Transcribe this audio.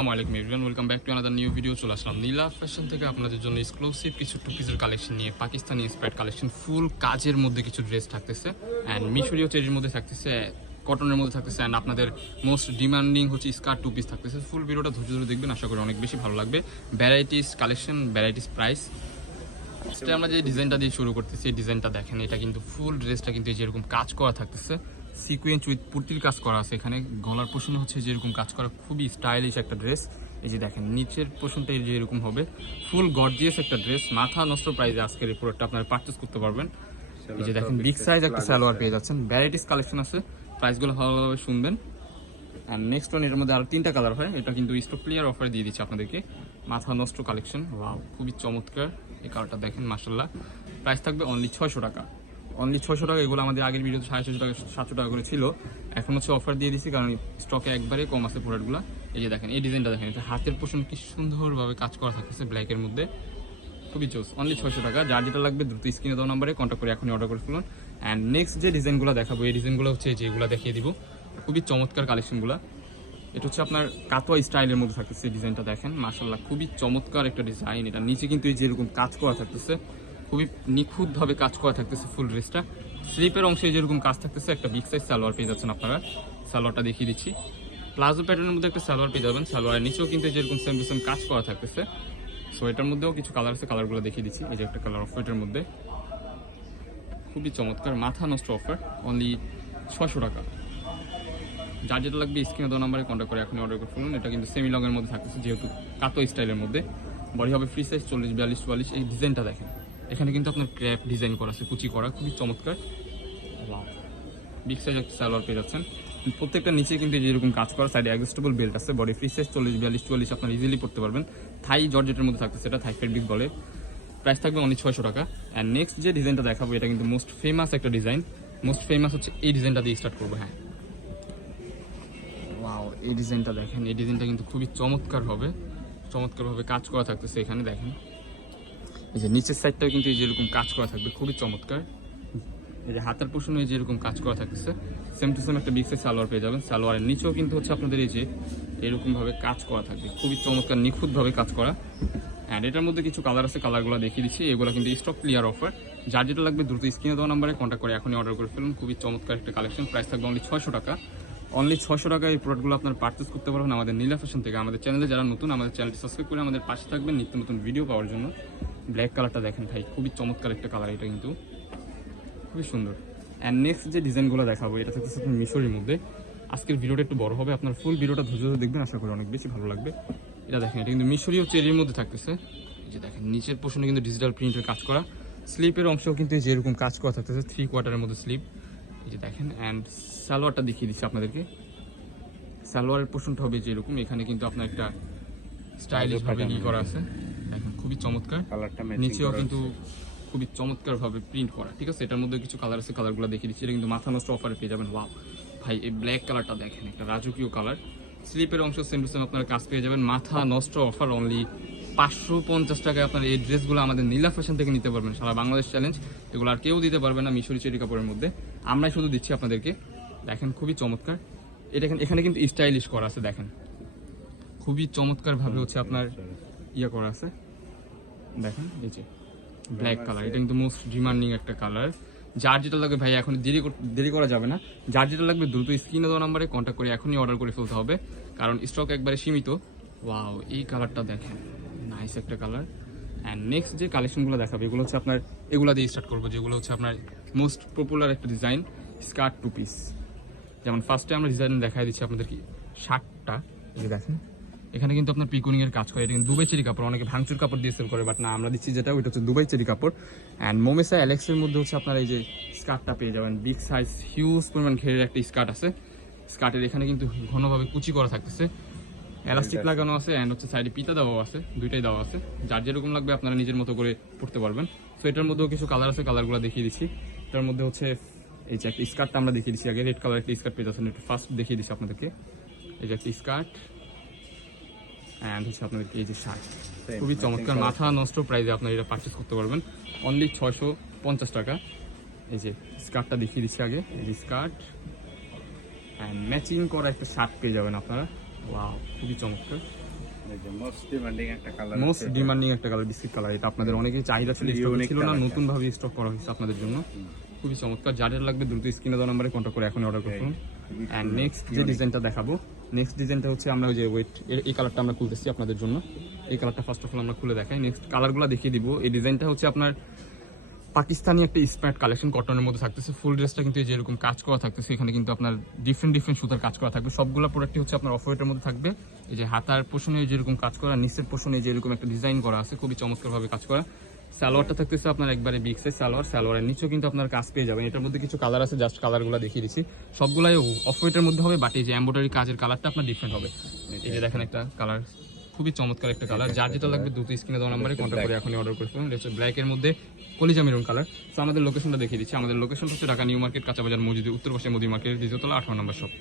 আসসালামু আলাইকুম everyone, welcome back to another new video. চলে আসলাম নীলা ফ্যাশন থেকে আপনাদের জন্য এক্সক্লুসিভ কিছু টু পিসের কালেকশন নিয়ে। পাকিস্তানি ইন্সপায়ার্ড কালেকশন, ফুল কাজের মধ্যে কিছু ড্রেস থাকতেছে অ্যান্ড মিশরীয় চেরির মধ্যে থাকতেছে, কটনের মধ্যে থাকতেছে অ্যান্ড আপনাদের মোস্ট ডিমান্ডিং হচ্ছে স্কার্ট টু পিস থাকতেছে। ফুল ভিডিওটা ধৈর্য ধরে দেখবেন, আশা করি অনেক বেশি ভালো লাগবে। Varieties collection, varieties price. আমরা যে ডিজাইনটা দিয়ে শুরু করতেছি, এই ডিজাইনটা দেখেন, এটা কিন্তু ফুল ড্রেসটা কিন্তু যেরকম কাজ করা থাকতেছে, সিকুয়েন্স উইথ পুটির কাজ করা আছে। এখানে গলার পোর্শনে হচ্ছে যেরকম কাজ করা, খুবই স্টাইলিশ একটা ড্রেস। এই যে দেখেন নিচের পোর্শনটা এই যে এরকম হবে, ফুল গর্জিয়াস একটা ড্রেস। মাথা নষ্ট প্রাইসে আজকের এই প্রোডাক্টটা আপনারা পারচেস করতে পারবেন। এই যে দেখেন বিগ সাইজ একটা সালোয়ার পেয়ে যাচ্ছেন। ভ্যারাইটিস কালেকশন আছে, প্রাইসগুলো ভালোভাবে শুনবেন। অ্যান্ড নেক্সট ওয়ান, এর মধ্যে আরও 3টা কালার হয়। এটা কিন্তু স্টক ক্লিয়ার অফারে দিয়ে দিচ্ছে আপনাদেরকে। মাথা নষ্ট কালেকশন, ওয়াও খুবই চমৎকার। এই কালারটা দেখেন, মাশাআল্লাহ। প্রাইস থাকবে অনলি 600 টাকা। অনলি 600 টাকা। এগুলো আমাদের আগের ভিডিওতে 650 টাকা 700 টাকা করে ছিল, এখন হচ্ছে অফার দিয়ে দিচ্ছি কারণ স্টকে একবারে কম আছে প্রোডাক্টগুলো। এই যে দেখেন এই ডিজাইনটা দেখেন, এটা হাতের পোর্শন কি সুন্দরভাবে কাজ করা থাকতেছে ব্ল্যাকের মধ্যে, খুবই জোস। অনলি 600 টাকা। যার যেটা লাগবে দ্রুত স্ক্রিনে দেওয়া নাম্বারে কন্ট্যাক্ট করে এখনই অর্ডার করে ফেলুন। অ্যান্ড নেক্সট যে ডিজাইনগুলো দেখাবো, এই ডিজাইনগুলো হচ্ছে যেগুলো দেখিয়ে দিব, খুবই চমৎকার কালেকশনগুলো। এটা হচ্ছে আপনার কাতোয়া স্টাইলের মধ্যে থাকতেছে। ডিজাইনটা দেখেন, মাশাআল্লাহ খুবই চমৎকার একটা ডিজাইন। এটা নিচে কিন্তু এই যেরকম কাজ করা থাকতেছে, খুবই নিখুঁতভাবে কাজ করা থাকতেছে ফুল ড্রেসটা। স্লিপের অংশে যেরকম কাজ থাকতেছে, একটা বিগ সাইজ সালোয়ার পেয়ে যাচ্ছেন আপনারা। সালোয়ারটা দেখিয়ে দিচ্ছি, প্লাজো প্যাটার্নের মধ্যে একটা সালোয়ার পেয়ে যাবেন। সালোয়ারের নিচেও কিন্তু যেরকম সেম টু সেম কাজ করা থাকতেছে। সো এটার মধ্যেও কিছু কালার আছে, কালারগুলো দেখিয়ে দিচ্ছি। এই যে একটা কালার অফ এটার মধ্যে, খুবই চমৎকার। মাথা নষ্ট অফার, অনলি 600 টাকা। যার যেটা লাগবে স্ক্রিনে দেওয়া নাম্বারে কন্ট্যাক্ট করে এখনই অর্ডার করে ফেলুন। এটা কিন্তু সেমি লংয়ের মধ্যে থাকতেছে, যেহেতু কাতো স্টাইলের মধ্যে। বডি হবে ফ্রি সাইজ 40, 42, 44। এই ডিজাইনটা দেখেন, এখানে কিন্তু আপনার ক্র্যাপ ডিজাইন করা আছে, কুচি করা, খুবই চমৎকার। বিগ সাইজ একটা সালোয়ার পেয়ে যাচ্ছেন। প্রত্যেকটা নিচে কিন্তু যেরকম কাজ করা, সাইডে অ্যাডজাস্টেবল বেল্ট আছে। বডি ফ্রি সাইজ 40, 42, 44 আপনার ইজিলি পড়তে পারবেন। থাই জর্জেটের মধ্যে থাকতেছে, এটা থাই ফেব্রিক বলে। প্রাইস থাকবে অনলি 600 টাকা। অ্যান্ড নেক্সট যে ডিজাইনটা দেখাবো, এটা কিন্তু মোস্ট ফেমাস একটা ডিজাইন। মোস্ট ফেমাস হচ্ছে এই ডিজাইনটা দিয়ে স্টার্ট করবো। হ্যাঁ, ওয়াও, এই ডিজাইনটা দেখেন। এই ডিজাইনটা কিন্তু খুবই চমৎকারভাবে কাজ করা থাকতেছে। এখানে দেখেন এই যে নিচের সাইডটাও কিন্তু এই যেরকম কাজ করা থাকবে, খুবই চমৎকার। এই যে হাতের পোর্শনে যেরকম কাজ করা থাকতেছে, সেম টু সেম একটা বিগ সাইজ সালোয়ার পেয়ে যাবেন। সালোয়ারের নিচেও কিন্তু হচ্ছে আপনাদের এই যে এরকমভাবে কাজ করা থাকবে, খুবই চমৎকার, নিখুঁতভাবে কাজ করা। অ্যান্ড এটার মধ্যে কিছু কালার আছে, কালারগুলো দেখিয়ে দিচ্ছি। এগুলো কিন্তু স্টক ক্লিয়ার অফার। যার যেটা লাগবে দ্রুত স্ক্রিনে দেওয়া নাম্বারে কন্ট্যাক্ট করে এখনই অর্ডার করে ফেলুন। খুবই চমৎকার একটা কালেকশন। প্রাইস থাকবে অনলি 600 টাকা। অনলি 600 টাকা এই প্রোডাক্টগুলো আপনার পারচেস করতে পারবেন আমাদের নীলা ফ্যাশন থেকে। আমাদের চ্যানেলে যারা নতুন, আমাদের চ্যানেলটি সাবস্ক্রাইব করে আমাদের পাশে থাকবেন নিত্য নতুন ভিডিও পাওয়ার জন্য। ব্ল্যাক কালারটা দেখেন ভাই, খুবই চমৎকার একটা কালার, এটা কিন্তু খুবই সুন্দর। অ্যান্ড নেক্সট যে ডিজাইনগুলো দেখাবো, এটা থাকতেছে আপনার মিশরের মধ্যে। আজকের ভিডিওটা একটু বড় হবে, আপনার ফুল ভিডিওটা ধৈর্য ধরে দেখবেন, আশা করি অনেক বেশি ভালো লাগবে। এটা দেখেন, এটা কিন্তু মিশরীয় চেরির মধ্যে থাকতেছে। এই যে দেখেন নিচের পোর্শনে কিন্তু ডিজিটাল প্রিন্টের কাজ করা, স্লিপের অংশেও কিন্তু যেরকম কাজ করা থাকতেছে, 3/4 মধ্যে স্লিপ। এই যে দেখেন। অ্যান্ড সালোয়ারটা দেখিয়ে দিচ্ছি আপনাদেরকে। সালোয়ারের পোর্শনটা হবে যেরকম, এখানে কিন্তু আপনার একটা স্টাইলিশ ভাবে করা আছে, দেখেন খুবই চমৎকার। নিচেও কিন্তু খুবই চমৎকার ভাবে প্রিন্ট করা, ঠিক আছে। এটার মধ্যে কিছু কালার আছে, কালারগুলো দেখিয়ে দিচ্ছি। এটা কিন্তু মাথা নষ্ট অফারে পেয়ে যাবেন। ওয়াও ভাই, এই ব্ল্যাক কালারটা দেখেন, একটা রাজকীয় কালার। স্লিপের অংশ সেম টু সেম আপনারা কাজ পেয়ে যাবেন। মাথা নষ্ট অফার, অনলি 550 টাকায় আপনার এই ড্রেসগুলো আমাদের নীলা ফ্যাশন থেকে নিতে পারবেন। সারা বাংলাদেশ চ্যালেঞ্জ, এগুলো আর কেউ দিতে পারবে না মিশরি চেরি কাপড়ের মধ্যে, আমরাই শুধু দিচ্ছি আপনাদেরকে। দেখেন খুবই চমৎকার। এটা এখানে কিন্তু স্টাইলিশ করা আছে, দেখেন খুবই চমৎকার ভাবে হচ্ছে আপনার করা আছে। দেখেন এই যে ব্ল্যাক কালার, এটা কিন্তু মোস্ট ডিমান্ডিং একটা কালার। যার যেটা লাগবে ভাই, এখন দেরি করা যাবে না। যার যেটা লাগবে দ্রুত স্ক্রিনে দেওয়া নাম্বারে কন্ট্যাক্ট করে এখনই অর্ডার করে ফেলতে হবে, কারণ স্টক একবারে সীমিত। ওয়াও, এই কালারটা দেখেন, নাইস একটা কালার। অ্যান্ড নেক্সট যে কালেকশনগুলো দেখাবে, এগুলো হচ্ছে আপনার, এগুলো দিয়ে স্টার্ট করবো, যেগুলো হচ্ছে আপনার মোস্ট পপুলার একটা ডিজাইন, স্কার্ট টু পিস। যেমন ফার্স্টে আমরা ডিজাইন দেখাই দিচ্ছি আপনাদেরকে, শার্টটা এই যে দেখেন, এখানে কিন্তু আপনার পিকুনিং এর কাজ করে। এটা কিন্তু দুবাই চেরি কাপড়, অনেকে ভাঙচুর কাপড় দিয়ে সেল করে, বাট না, আমরা দিচ্ছি যেটা, ওইটা হচ্ছে দুবাই চেরি কাপড়। অ্যান্ড মোমেসা অ্যালেক্সের মধ্যে হচ্ছে আপনার এই যে স্কার্টটা পেয়ে যাবেন। বিগ সাইজ হিউজ পরিমাণ ঘেরের একটা স্কার্ট আছে। স্কার্টের এখানে কিন্তু ঘনভাবে কুচি করা থাকতেছে, এলাস্টিক লাগানো আছে, অ্যান্ড হচ্ছে সাইডে পিতা দেওয়া আছে, দুইটাই দেওয়া আছে। যার যেরকম লাগবে আপনারা নিজের মতো করে পড়তে পারবেন। সো এটার মধ্যেও কিছু কালার আছে, কালারগুলো দেখিয়ে দিচ্ছি। এটার মধ্যে হচ্ছে এই যে একটা স্কার্টটা আমরা দেখিয়ে দিচ্ছি আগে, রেড কালার একটা স্কার্ট পেয়ে যাচ্ছেন, একটু ফার্স্ট দেখিয়ে দিচ্ছি আপনাদেরকে। এই যে একটা স্কার্ট, অ্যান্ড হচ্ছে আপনাদেরকে এই যে শার্ট, খুবই চমৎকার। মাথা নষ্ট প্রাইসে আপনারা এটা পারচেস করতে পারবেন অনলি 650 টাকা। এই যে স্কার্টটা দেখিয়ে দিচ্ছি আগে, এই যে স্কার্ট অ্যান্ড ম্যাচিং করা একটা শার্ট পেয়ে যাবেন আপনারা। ওয়াও, খুবই চমৎকার। মোস্ট ডিমান্ডিং একটা কালার, মোস্ট ডিমান্ডিং একটা কালার, বিস্কিট কালার। এটা আপনাদের অনেকেই চাহিদা ছিল, স্টক Unique ছিল না, colour টা। নতুন ভাবে স্টক করা হয়েছে আপনাদের জন্য। খুবই চমৎকার, যাদের লাগবে দ্রুত স্ক্রিনে দেওয়া নাম্বারে কন্ট্যাক্ট করে এখন অর্ডার করুন। অ্যান্ড নেক্সট যে ডিজাইনটা দেখাবো, নেক্সট ডিজাইনটা হচ্ছে আমরা ওই যে ওয়েট এই কালারটা আমরা খুলতেছি আপনাদের জন্য। এই কালারটা ফার্স্ট অফ অল আমরা খুলে দেখাই, নেক্সট কালারগুলো দেখিয়ে দিব। এই ডিজাইনটা হচ্ছে আপনার পাকিস্তানি একটা স্প্যাট কালেকশন, কটনের মধ্যে থাকতেছে। ফুল ড্রেসটা কিন্তু এই যেরকম কাজ করা থাকতেছে, এখানে কিন্তু আপনার ডিফারেন্ট ডিফারেন্ট সুতার কাজ করা থাকবে। সবগুলো প্রোডাক্টই হচ্ছে আপনার অফ হোয়াইটের মধ্যে থাকবে। এই যে হাতার পোষণে যেরকম কাজ করা, নিচের পোষণে যেরকম একটা ডিজাইন করা আছে, খুবই চমৎকারভাবে কাজ করা। সালোয়ারটা থাকতেছে আপনার একবারে বিগ সাইজ সালোয়ার, সালোয়ারের নিচেও কিন্তু আপনার কাজ পেয়ে যাবেন। এটার মধ্যে কিছু কালার আছে, জাস্ট কালারগুলো দেখিয়ে দিচ্ছি। সবগুলাই অফ হোয়াইটের মধ্যে হবে, বাট এই যে এমব্রয়ডারি কাজের কালারটা আপনার ডিফারেন্ট হবে। এই যে দেখেন একটা কালার, খুবই চমৎকার একটা কালার। যার যেটা লাগবে দ্রুত স্ক্রিনে দেওয়া নাম্বারে কন্ট্যাক্ট করে এখনই অর্ডার করে ফেলুন। এটা হচ্ছে ব্ল্যাকের মধ্যে কলিজা মেরুন কালার। তো আমাদের লোকেশনটা দেখিয়ে দিচ্ছি। আমাদের লোকেশন হচ্ছে ঢাকা নিউ মার্কেট, কাঁচাবাজার মসজিদের উত্তর পাশে মোদি মার্কেট, দ্বিতীয় তলা, 18 নম্বর শপ।